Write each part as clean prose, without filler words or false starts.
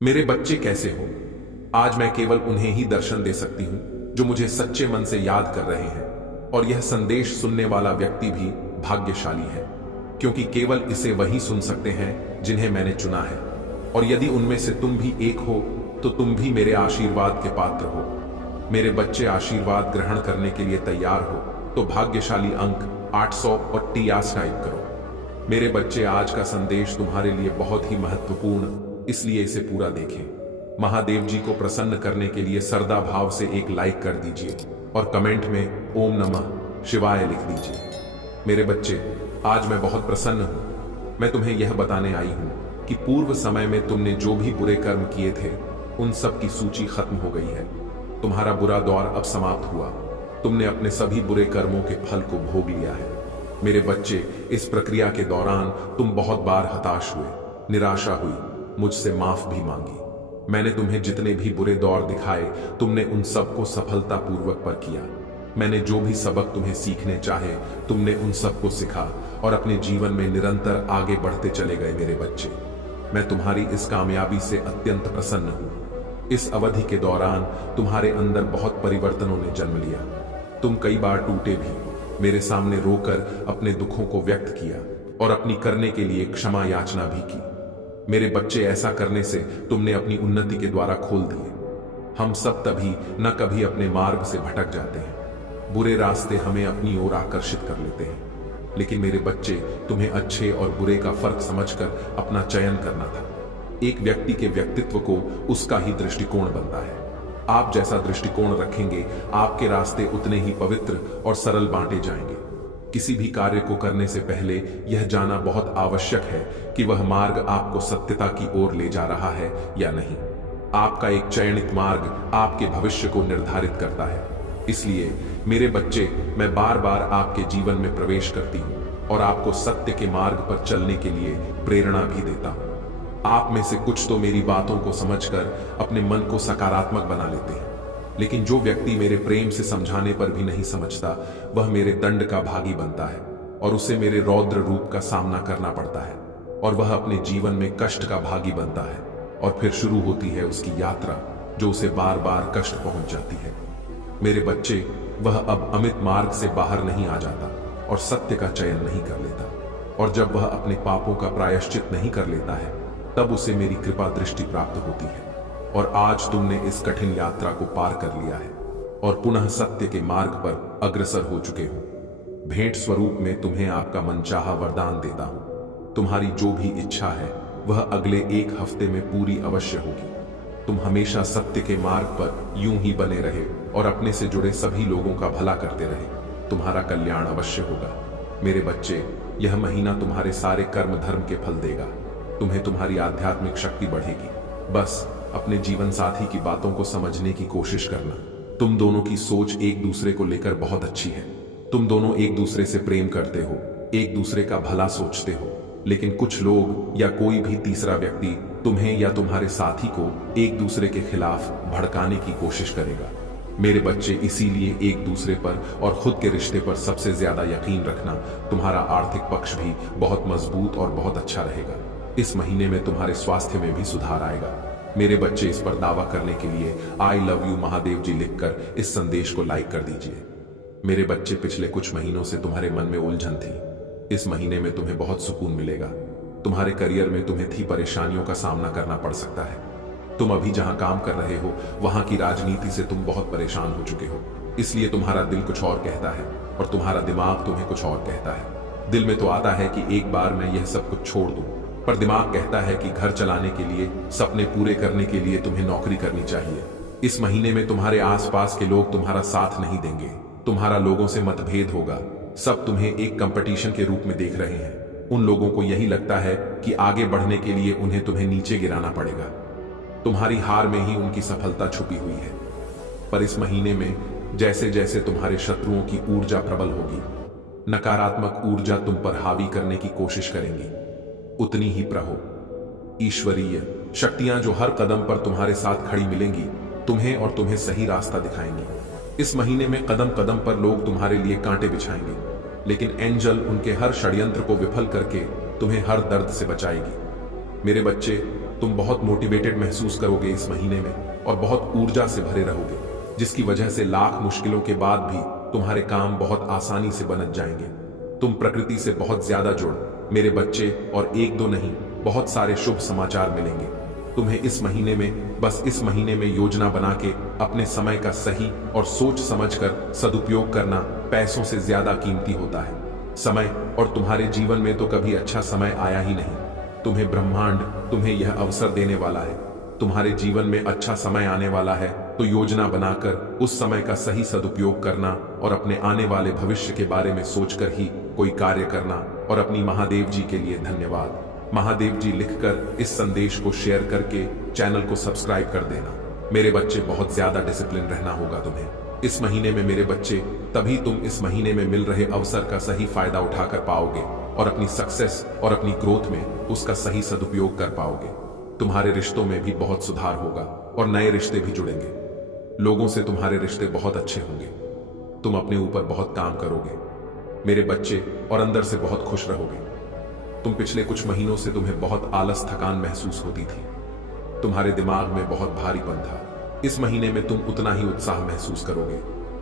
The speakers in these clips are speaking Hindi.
मेरे बच्चे कैसे हो? आज मैं केवल उन्हें ही दर्शन दे सकती हूं जो मुझे सच्चे मन से याद कर रहे हैं। और यह संदेश सुनने वाला व्यक्ति भी भाग्यशाली है, क्योंकि केवल इसे वही सुन सकते हैं जिन्हें मैंने चुना है। और यदि उनमें से तुम भी एक हो तो तुम भी मेरे आशीर्वाद के पात्र हो। मेरे बच्चे, आशीर्वाद ग्रहण करने के लिए तैयार हो तो भाग्यशाली अंक 800 टाइप करो। मेरे बच्चे, आज का संदेश तुम्हारे लिए बहुत ही महत्वपूर्ण, इसलिए इसे पूरा देखें। महादेव जी को प्रसन्न करने के लिए श्रद्धा भाव से एक लाइक कर दीजिए और कमेंट में ओम नमः शिवाय लिख दीजिए। मेरे बच्चे, आज मैं बहुत प्रसन्न हूं। मैं तुम्हें यह बताने आई हूं कि पूर्व समय में तुमने जो भी बुरे कर्म किए थे उन सब की सूची खत्म हो गई है। तुम्हारा बुरा दौर अब समाप्त हुआ। तुमने अपने सभी बुरे कर्मों के फल को भोग लिया है। मेरे बच्चे, इस प्रक्रिया के दौरान तुम बहुत बार हताश हुए, निराशा हुई, मुझसे माफ भी मांगी। मैंने तुम्हें जितने भी बुरे दौर दिखाए तुमने उन सबको सफलतापूर्वक पर किया। मैंने जो भी सबक तुम्हें सीखने चाहे तुमने उन सबको सिखा और अपने जीवन में निरंतर आगे बढ़ते चले गए। मेरे बच्चे, मैं तुम्हारी इस कामयाबी से अत्यंत प्रसन्न हूं। इस अवधि के दौरान तुम्हारे अंदर बहुत परिवर्तनों ने जन्म लिया। तुम कई बार टूटे भी, मेरे सामने रोकर अपने दुखों को व्यक्त किया और अपनी करने के लिए क्षमा याचना भी की। मेरे बच्चे, ऐसा करने से तुमने अपनी उन्नति के द्वारा खोल दिए। हम सब तभी न कभी अपने मार्ग से भटक जाते हैं। बुरे रास्ते हमें अपनी ओर आकर्षित कर लेते हैं। लेकिन मेरे बच्चे, तुम्हें अच्छे और बुरे का फर्क समझकर अपना चयन करना था। एक व्यक्ति के व्यक्तित्व को उसका ही दृष्टिकोण बनता है। आप जैसा दृष्टिकोण रखेंगे, आपके रास्ते उतने ही पवित्र और सरल बांटे जाएंगे। किसी भी कार्य को करने से पहले यह जानना बहुत आवश्यक है कि वह मार्ग आपको सत्यता की ओर ले जा रहा है या नहीं। आपका एक चयनित मार्ग आपके भविष्य को निर्धारित करता है। इसलिए मेरे बच्चे, मैं बार बार आपके जीवन में प्रवेश करती हूँ और आपको सत्य के मार्ग पर चलने के लिए प्रेरणा भी देता हूँ। आप में से कुछ तो मेरी बातों को समझकर अपने मन को सकारात्मक बना लेते हैं, लेकिन जो व्यक्ति मेरे प्रेम से समझाने पर भी नहीं समझता, वह मेरे दंड का भागी बनता है और उसे मेरे रौद्र रूप का सामना करना पड़ता है और वह अपने जीवन में कष्ट का भागी बनता है। और फिर शुरू होती है उसकी यात्रा, जो उसे बार बार कष्ट पहुंच जाती है। मेरे बच्चे, वह अब अमित मार्ग से बाहर नहीं आ जाता और सत्य का चयन नहीं कर लेता। और जब वह अपने पापों का प्रायश्चित नहीं कर लेता है, तब उसे मेरी कृपा दृष्टि प्राप्त होती है। और आज तुमने इस कठिन यात्रा को पार कर लिया है और पुनः सत्य के मार्ग पर अग्रसर हो चुके हो। भेंट स्वरूप में तुम्हें आपका मनचाहा वरदान देता हूं। तुम्हारी जो भी इच्छा है वह अगले 1 हफ्ते में पूरी अवश्य होगी। तुम हमेशा सत्य के मार्ग पर यूं ही बने रहे और अपने से जुड़े सभी लोगों का भला करते रहे। तुम्हारा कल्याण अवश्य होगा। मेरे बच्चे, यह महीना तुम्हारे सारे कर्म धर्म के फल देगा। तुम्हें तुम्हारी आध्यात्मिक शक्ति बढ़ेगी। बस अपने जीवन साथी की बातों को समझने की कोशिश करना। तुम दोनों की सोच एक दूसरे को लेकर बहुत अच्छी है। तुम दोनों एक दूसरे से प्रेम करते हो, एक दूसरे का भला सोचते हो। लेकिन कुछ लोग या कोई भी तीसरा व्यक्ति तुम्हें या तुम्हारे साथी को एक दूसरे के खिलाफ भड़काने की कोशिश करेगा। मेरे बच्चे, इसीलिए एक दूसरे पर और खुद के रिश्ते पर सबसे ज्यादा यकीन रखना। तुम्हारा आर्थिक पक्ष भी बहुत मजबूत और बहुत अच्छा रहेगा। इस महीने में तुम्हारे स्वास्थ्य में भी सुधार आएगा। मेरे बच्चे, इस पर दावा करने के लिए आई लव यू महादेव जी लिखकर इस संदेश को लाइक कर दीजिए। मेरे बच्चे, पिछले कुछ महीनों से तुम्हारे मन में उलझन थी। इस महीने में तुम्हें बहुत सुकून मिलेगा। तुम्हारे करियर में तुम्हें थी परेशानियों का सामना करना पड़ सकता है। तुम अभी जहां काम कर रहे हो वहां की राजनीति से तुम बहुत परेशान हो चुके हो। इसलिए तुम्हारा दिल कुछ और कहता है और तुम्हारा दिमाग तुम्हें कुछ और कहता है। दिल में तो आता है कि एक बार मैं यह सब कुछ छोड़ दूं, पर दिमाग कहता है कि घर चलाने के लिए, सपने पूरे करने के लिए तुम्हें नौकरी करनी चाहिए। इस महीने में तुम्हारे आसपास के लोग तुम्हारा साथ नहीं देंगे। तुम्हारा लोगों से मतभेद होगा। सब तुम्हें एक कंपटीशन के रूप में देख रहे हैं। उन लोगों को यही लगता है कि आगे बढ़ने के लिए उन्हें तुम्हें नीचे गिराना पड़ेगा। तुम्हारी हार में ही उनकी सफलता छुपी हुई है। पर इस महीने में जैसे जैसे तुम्हारे शत्रुओं की ऊर्जा प्रबल होगी, नकारात्मक ऊर्जा तुम पर हावी करने की कोशिश करेंगी, उतनी ही प्रहो ईश्वरीय शक्तियां जो हर कदम पर तुम्हारे साथ खड़ी मिलेंगी, तुम्हें और तुम्हें सही रास्ता दिखाएंगी। इस महीने में कदम कदम पर लोग तुम्हारे लिए कांटे बिछाएंगे, लेकिन एंजल उनके हर षड्यंत्र को विफल करके तुम्हें हर दर्द से बचाएगी। मेरे बच्चे, तुम बहुत मोटिवेटेड महसूस करोगे इस महीने में और बहुत ऊर्जा से भरे रहोगे, जिसकी वजह से लाख मुश्किलों के बाद भी तुम्हारे काम बहुत आसानी से बन जाएंगे। तुम प्रकृति से बहुत ज्यादा जुड़ मेरे बच्चे, और एक दो नहीं, बहुत सारे शुभ समाचार मिलेंगे तुम्हें इस महीने में। बस इस महीने में योजना बना के अपने समय का सही और सोच समझकर सदुपयोग करना पैसों से ज्यादा कीमती होता है। समय, और तुम्हारे जीवन में तो कभी अच्छा समय आया ही नहीं। तुम्हें ब्रह्मांड तुम्हें यह अवसर देने वाला है। तुम्हारे जीवन में अच्छा समय आने वाला है, तो योजना बनाकर उस समय का सही सदुपयोग करना और अपने आने वाले भविष्य के बारे में सोचकर ही कोई कार्य करना। और अपनी महादेव जी के लिए धन्यवाद। महादेव जी लिखकर इस संदेश को शेयर करके चैनल को सब्सक्राइब कर देना। मेरे बच्चे, बहुत ज्यादा डिसिप्लिन रहना होगा तुम्हें इस महीने में मेरे बच्चे, तभी तुम इस महीने में मिल रहे अवसर का सही फायदा उठाकर पाओगे और अपनी सक्सेस और अपनी ग्रोथ में उसका सही सदुपयोग कर पाओगे। तुम्हारे रिश्तों में भी बहुत सुधार होगा और नए रिश्ते भी जुड़ेंगे। लोगों से तुम्हारे रिश्ते बहुत अच्छे होंगे। तुम अपने ऊपर बहुत काम करोगे मेरे बच्चे, और अंदर से बहुत खुश रहोगे। तुम पिछले कुछ महीनों से तुम्हें बहुत आलस थकान महसूस होती थी। तुम्हारे दिमाग में बहुत भारीपन था। इस महीने में तुम उतना ही उत्साह महसूस करोगे।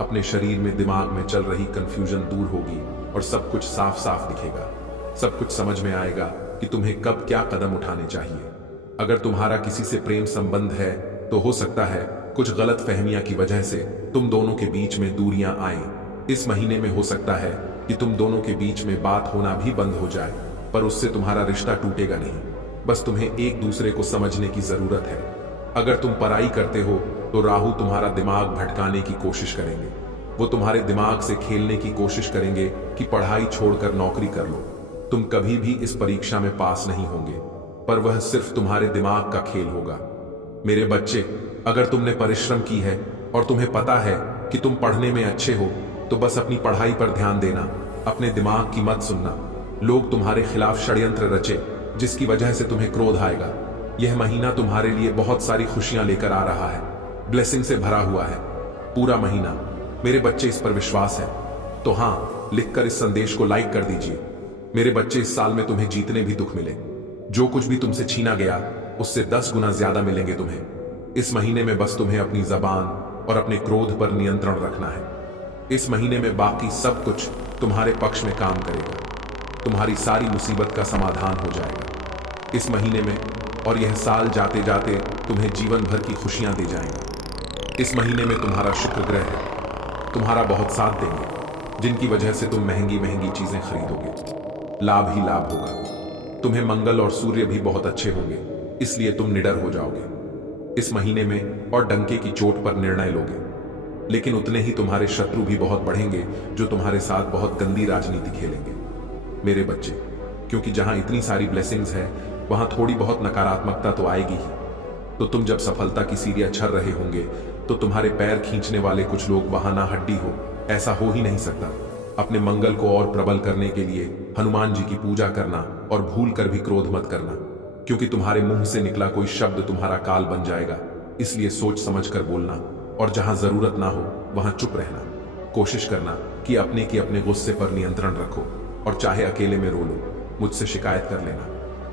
अपने शरीर में, दिमाग में चल रही कंफ्यूजन दूर होगी और सब कुछ साफ साफ दिखेगा। सब कुछ समझ में आएगा कि तुम्हें कब क्या कदम उठाने चाहिए। अगर तुम्हारा किसी से प्रेम संबंध है तो हो सकता है कुछ गलत फहमियां की वजह से तुम दोनों के बीच में दूरियां आए। इस महीने में हो सकता है कि तुम दोनों के बीच में बात होना भी बंद हो जाए, पर उससे तुम्हारा रिश्ता टूटेगा नहीं। बस तुम्हें एक दूसरे को समझने की जरूरत है। अगर तुम पढ़ाई करते हो तो राहु तुम्हारा दिमाग भटकाने की कोशिश करेंगे। वो तुम्हारे दिमाग से खेलने की कोशिश करेंगे कि पढ़ाई छोड़कर नौकरी कर लो। तुम कभी भी इस परीक्षा में पास नहीं होंगे, पर वह सिर्फ तुम्हारे दिमाग का खेल होगा। मेरे बच्चे, अगर तुमने परिश्रम की है और तुम्हें पता है कि तुम पढ़ने में अच्छे हो, तो बस अपनी पढ़ाई पर ध्यान देना, अपने दिमाग की मत सुनना। लोग तुम्हारे खिलाफ षड्यंत्र रचे, जिसकी वजह से तुम्हें क्रोध आएगा। यह महीना तुम्हारे लिए बहुत सारी खुशियां लेकर आ रहा है, ब्लेसिंग से भरा हुआ है पूरा महीना। मेरे बच्चे, इस पर विश्वास है तो हाँ, लिखकर इस संदेश को लाइक कर दीजिए। मेरे बच्चे, इस साल में तुम्हें जितने भी दुख मिले, जो कुछ भी तुमसे छीना गया, उससे 10 गुना ज्यादा मिलेंगे तुम्हें। इस महीने में बस तुम्हें अपनी जबान और अपने क्रोध पर नियंत्रण रखना है। इस महीने में बाकी सब कुछ तुम्हारे पक्ष में काम करेगा। तुम्हारी सारी मुसीबत का समाधान हो जाएगा इस महीने में, और यह साल जाते जाते तुम्हें जीवन भर की खुशियां दे जाएगा। इस महीने में तुम्हारा शुक्र ग्रह है, तुम्हारा बहुत साथ देंगे, जिनकी वजह से तुम महंगी महंगी चीजें खरीदोगे। लाभ ही लाभ होगा। तुम्हें मंगल और सूर्य भी बहुत अच्छे होंगे, इसलिए तुम निडर हो जाओगे इस महीने में और डंके की चोट पर निर्णय लोगे। लेकिन उतने ही तुम्हारे शत्रु भी बहुत बढ़ेंगे, जो तुम्हारे साथ बहुत गंदी राजनीति खेलेंगे मेरे बच्चे, क्योंकि जहां इतनी सारी ब्लेसिंग्स है वहां थोड़ी बहुत नकारात्मकता तो आएगी ही। तो तुम जब सफलता की सीढ़ियां चढ़ रहे होंगे तो तुम्हारे पैर खींचने वाले कुछ लोग वहां ना हड्डी हो, ऐसा हो ही नहीं सकता। अपने मंगल को और प्रबल करने के लिए हनुमान जी की पूजा करना, और भूल कर भी क्रोध मत करना, क्योंकि तुम्हारे मुंह से निकला कोई शब्द तुम्हारा काल बन जाएगा। इसलिए सोच समझ कर बोलना, और जहां जरूरत ना हो वहां चुप रहना। कोशिश करना कि अपने गुस्से पर नियंत्रण रखो, और चाहे अकेले में रो लो, मुझसे शिकायत कर लेना,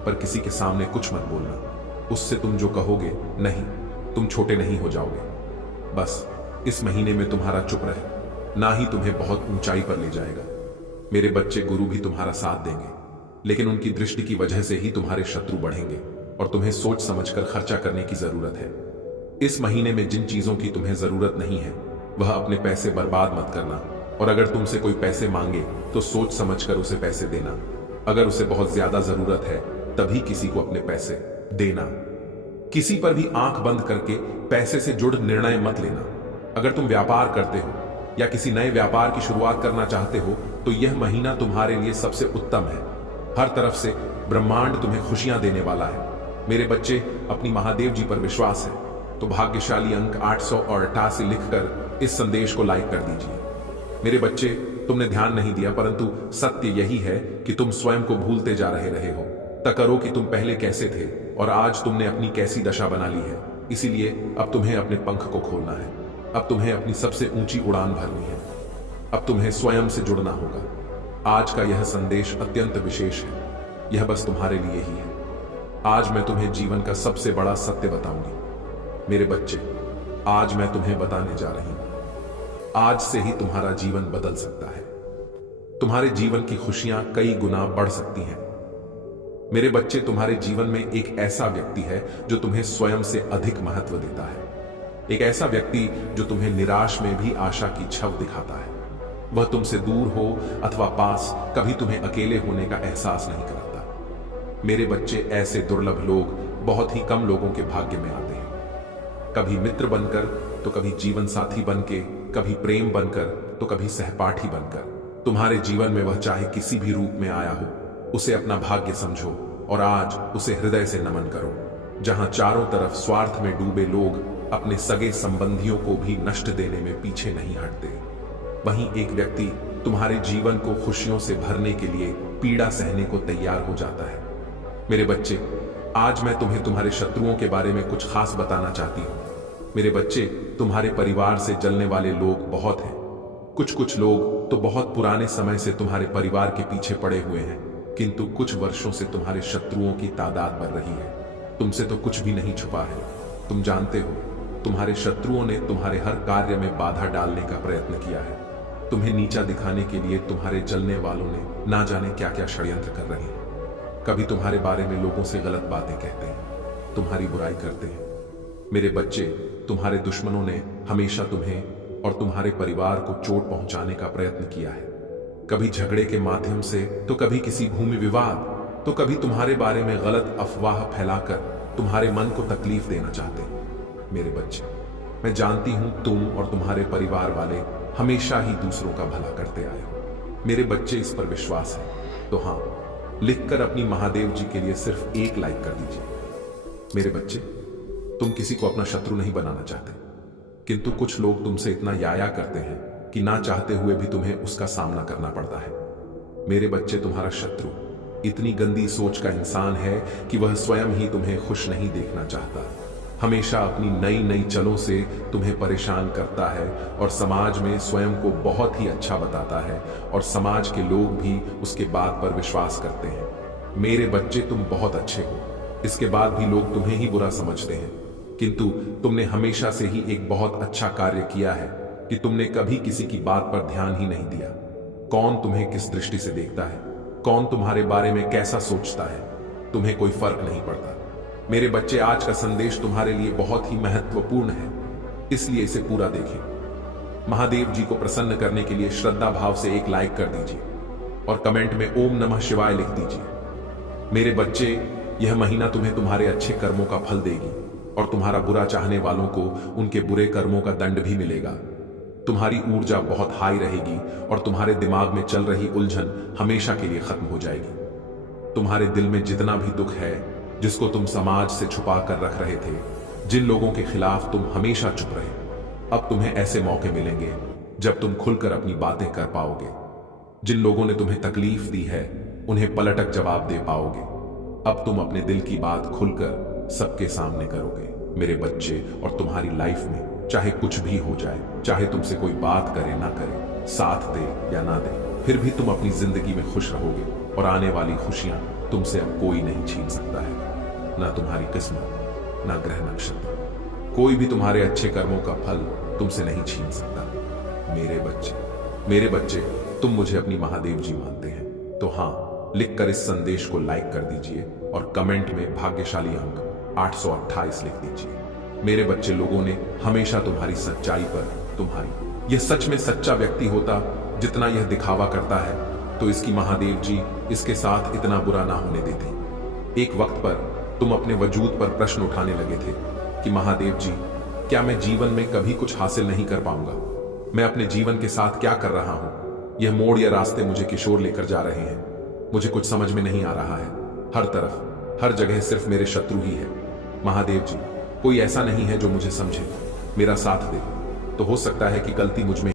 पर किसी के सामने कुछ मत बोलना। उससे तुम जो कहोगे, नहीं, तुम छोटे नहीं हो जाओगे। बस इस महीने में तुम्हारा चुप रहे, ना ही तुम्हें बहुत ऊंचाई पर ले जाएगा। मेरे बच्चे, गुरु भी तुम्हारा साथ देंगे, लेकिन उनकी दृष्टि की वजह से ही तुम्हारे शत्रु बढ़ेंगे, और तुम्हें सोच समझकर खर्चा करने की जरूरत है। इस महीने में जिन चीजों की तुम्हें जरूरत नहीं है, वह अपने पैसे बर्बाद मत करना, और अगर तुमसे कोई पैसे मांगे तो सोच समझकर उसे पैसे देना। अगर उसे बहुत ज्यादा जरूरत है तभी किसी को अपने पैसे देना। किसी पर भी आंख बंद करके पैसे से जुड़ निर्णय मत लेना। अगर तुम व्यापार करते हो या किसी नए व्यापार की शुरुआत करना चाहते हो तो यह महीना तुम्हारे लिए सबसे उत्तम है। हर तरफ से ब्रह्मांड तुम्हें खुशियां देने वाला है। मेरे बच्चे, अपनी महादेव जी पर विश्वास है तो भाग्यशाली अंक 888 लिखकर इस संदेश को लाइक कर दीजिए। मेरे बच्चे, तुमने ध्यान नहीं दिया, परंतु सत्य यही है कि तुम स्वयं को भूलते जा रहे हो। तकरो कि तुम पहले कैसे थे और आज तुमने अपनी कैसी दशा बना ली है। इसीलिए अब तुम्हें अपने पंख को खोलना है। अब तुम्हें अपनी सबसे ऊंची उड़ान भरनी है। अब तुम्हें स्वयं से जुड़ना होगा। आज का यह संदेश अत्यंत विशेष है। यह बस तुम्हारे लिए ही है। आज मैं तुम्हें जीवन का सबसे बड़ा सत्य बताऊंगी। मेरे बच्चे, आज मैं तुम्हें बताने जा रही हूं। आज से ही तुम्हारा जीवन बदल सकता है। तुम्हारे जीवन की खुशियां कई गुना बढ़ सकती हैं। मेरे बच्चे, तुम्हारे जीवन में एक ऐसा व्यक्ति है जो तुम्हें स्वयं से अधिक महत्व देता है। एक ऐसा व्यक्ति जो तुम्हें निराश में भी आशा की छव दिखाता है। वह तुमसे दूर हो अथवा पास, कभी तुम्हें अकेले होने का एहसास नहीं कराता। मेरे बच्चे, ऐसे दुर्लभ लोग बहुत ही कम लोगों के भाग्य में आते हैं। कभी मित्र बनकर, तो कभी जीवन साथी बनके, कभी प्रेम बनकर, तो कभी सहपाठी बनकर। तुम्हारे जीवन में वह चाहे किसी भी रूप में आया हो, उसे अपना भाग्य समझो और आज उसे हृदय से नमन करो। जहां चारों तरफ स्वार्थ में डूबे लोग अपने सगे संबंधियों को भी नष्ट देने में पीछे नहीं हटते, वहीं एक व्यक्ति तुम्हारे जीवन को खुशियों से भरने के लिए पीड़ा सहने को तैयार हो जाता है। मेरे बच्चे, आज मैं तुम्हें तुम्हारे शत्रुओं के बारे में कुछ खास बताना चाहती हूं। मेरे बच्चे, तुम्हारे परिवार से जलने वाले लोग बहुत हैं। कुछ लोग तो बहुत पुराने समय से तुम्हारे परिवार के पीछे पड़े हुए हैं, किंतु कुछ वर्षों से तुम्हारे शत्रुओं की तादाद बढ़ रही है। तुमसे तो कुछ भी नहीं छुपा है। तुम जानते हो, तुम्हारे शत्रुओं ने तुम्हारे हर कार्य में बाधा डालने का प्रयत्न किया है। तुम्हें नीचा दिखाने के लिए तुम्हारे जलने वालों ने ना जाने क्या क्या षड्यंत्र कर रहे हैं। कभी तुम्हारे बारे में लोगों से गलत बातें कहते हैं, तुम्हारी बुराई करते हैं। मेरे बच्चे, तुम्हारे दुश्मनों ने हमेशा तुम्हें और तुम्हारे परिवार को चोट पहुंचाने का प्रयत्न किया है। कभी झगड़े के माध्यम से, तो कभी किसी भूमि विवाद, तो कभी तुम्हारे बारे में गलत अफवाह फैलाकर तुम्हारे मन को तकलीफ देना चाहते हैं। मेरे बच्चे, मैं जानती हूं तुम और तुम्हारे परिवार वाले हमेशा ही दूसरों का भला करते आए हो। मेरे बच्चे, इस पर विश्वास है तो हाँ, लिखकर अपनी महादेव जी के लिए सिर्फ एक लाइक कर दीजिए। मेरे बच्चे, तुम किसी को अपना शत्रु नहीं बनाना चाहते, किंतु कुछ लोग तुमसे इतना याया करते हैं कि ना चाहते हुए भी तुम्हें उसका सामना करना पड़ता है। मेरे बच्चे, तुम्हारा शत्रु इतनी गंदी सोच का इंसान है कि वह स्वयं ही तुम्हें खुश नहीं देखना चाहता। हमेशा अपनी नई नई चलों से तुम्हें परेशान करता है और समाज में स्वयं को बहुत ही अच्छा बताता है और समाज के लोग भी उसके बात पर विश्वास करते हैं। मेरे बच्चे, तुम बहुत अच्छे हो, इसके बाद भी लोग तुम्हें ही बुरा समझते हैं, किंतु तुमने हमेशा से ही एक बहुत अच्छा कार्य किया है कि तुमने कभी किसी की बात पर ध्यान ही नहीं दिया। कौन तुम्हें किस दृष्टि से देखता है, कौन तुम्हारे बारे में कैसा सोचता है, तुम्हें कोई फर्क नहीं पड़ता। मेरे बच्चे, आज का संदेश तुम्हारे लिए बहुत ही महत्वपूर्ण है, इसलिए इसे पूरा देखें। महादेव जी को प्रसन्न करने के लिए श्रद्धा भाव से एक लाइक कर दीजिए और कमेंट में ओम नमः शिवाय लिख दीजिए। मेरे बच्चे, यह महीना तुम्हें तुम्हारे अच्छे कर्मों का फल देगी और तुम्हारा बुरा चाहने वालों को उनके बुरे कर्मों का दंड भी मिलेगा। तुम्हारी ऊर्जा बहुत हाई रहेगी और तुम्हारे दिमाग में चल रही उलझन हमेशा के लिए खत्म हो जाएगी। तुम्हारे दिल में जितना भी दुख है, जिसको तुम समाज से छुपा कर रख रहे थे, जिन लोगों के खिलाफ तुम हमेशा चुप रहे, अब तुम्हें ऐसे मौके मिलेंगे जब तुम खुलकर अपनी बातें कर पाओगे। जिन लोगों ने तुम्हें तकलीफ दी है, उन्हें पलटक जवाब दे पाओगे। अब तुम अपने दिल की बात खुलकर सबके सामने करोगे। मेरे बच्चे, और तुम्हारी लाइफ में चाहे कुछ भी हो जाए, चाहे तुमसे कोई बात करे ना करे, साथ दे या ना दे, फिर भी तुम अपनी जिंदगी में खुश रहोगे और आने वाली खुशियां तुमसे अब कोई नहीं छीन सकता है। ना तुम्हारी किस्मत, ना ग्रह नक्षत्र, कोई भी तुम्हारे अच्छे कर्मों का फल तुमसे नहीं छीन सकता। मेरे बच्चे, तुम मुझे अपनी महादेव जी मानते हैं तो हाँ, लिखकर इस संदेश को लाइक कर दीजिए और कमेंट में भाग्यशाली अंक 828 लिख दीजिए। मेरे बच्चे, लोगों ने हमेशा तुम्हारी सच्चाई पर यह सच में सच्चा व्यक्ति होता जितना यह दिखावा करता है, तो इसकी महादेव जी इसके साथ इतना बुरा ना होने देती। एक वक्त पर तुम अपने वजूद पर प्रश्न उठाने लगे थे कि महादेव जी, क्या मैं जीवन में कभी कुछ हासिल नहीं कर पाऊंगा? मैं अपने जीवन के साथ क्या कर रहा हूं? यह मोड़ या रास्ते मुझे किशोर लेकर जा रहे हैं। मुझे कुछ समझ में नहीं आ रहा है। हर तरफ, हर जगह सिर्फ मेरे शत्रु ही है। महादेव जी, कोई ऐसा नहीं है जो मुझे समझे, मेरा साथ दे। तो हो सकता है कि गलती मुझ में